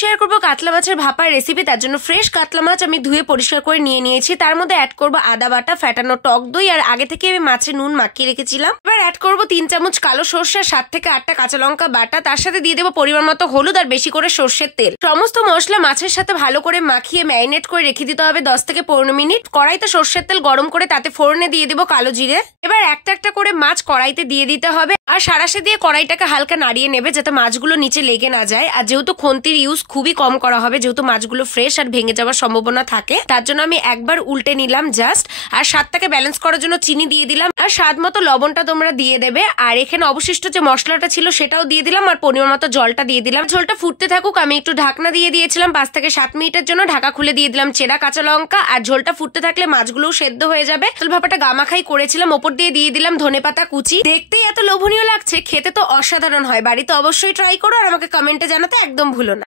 Share করবো কাতলা মাছের ভাপার রেসিপি। তার জন্য ফ্রেশ কাতলা মাছ আমি ধুয়ে পরিষ্কার করে নিয়ে নিয়েছি। তার মধ্যে অ্যাড করবো আদা বাটা, ফ্যাটানো টক দই, আর আগে থেকে আমি মাছে নুন মাখিয়ে রেখেছিলাম। এবার অ্যাড করবো 3 চামচ কালো সর্ষে, 7 থেকে 8টা কাঁচা লঙ্কা বাটা। তার সাথে দিয়ে দেবো পরিমাণ মতো হলুদ আর বেশি করে সর্ষের তেল। সমস্ত মশলা মাছের সাথে ভালো করে মাখিয়ে ম্যারিনেট করে রেখে দিতে হবে 10 থেকে 15 মিনিট। কড়াইতে সর্ষের তেল গরম করে তাতে ফোড়নে দিয়ে দেবো কালো জিরে। এবার একটা একটা করে মাছ কড়াইতে দিয়ে দিতে হবে আর সারাশে দিয়ে কড়াইটাকে হালকা নাড়িয়ে নেবে যাতে মাছগুলো নিচে লেগে না যায়। আর যেহেতু খুন্তির ইউজ খুবই কম করা হবে, যেহেতু মাছগুলো ফ্রেশ আর ভেঙে যাওয়ার সম্ভাবনা থাকে, তার জন্য আমি একবার উল্টে নিলাম জাস্ট। আর স্বাদটাকে ব্যালেন্স করার জন্য চিনি দিয়ে দিলাম আর স্বাদ মতো লবণটা তোমরা দিয়ে দেবে। আর এখানে অবশিষ্ট যে মশলাটা ছিল সেটাও দিয়ে দিলাম আর পরিমাণ মতো জলটা দিয়ে দিলাম। ঝোলটা ফুটতে থাকুক, আমি একটু ঢাকনা দিয়ে দিয়েছিলাম 5 থেকে 7 মিনিটের জন্য। ঢাকা খুলে দিয়ে দিলাম চেরা কাঁচা লঙ্কা। আর ঝোলটা ফুটতে থাকলে মাছগুলোও সেদ্ধ হয়ে যাবে। ভাপাটা গামাখাই করেছিলাম, ওপর দিয়ে দিলাম ধনেপাতা কুচি। দেখতেই এত লোভনীয় লাগছে, খেতে তো অসাধারণ হয়। বাড়িতে অবশ্যই ট্রাই করো আর আমাকে কমেন্টে জানাতে একদম ভুলো না।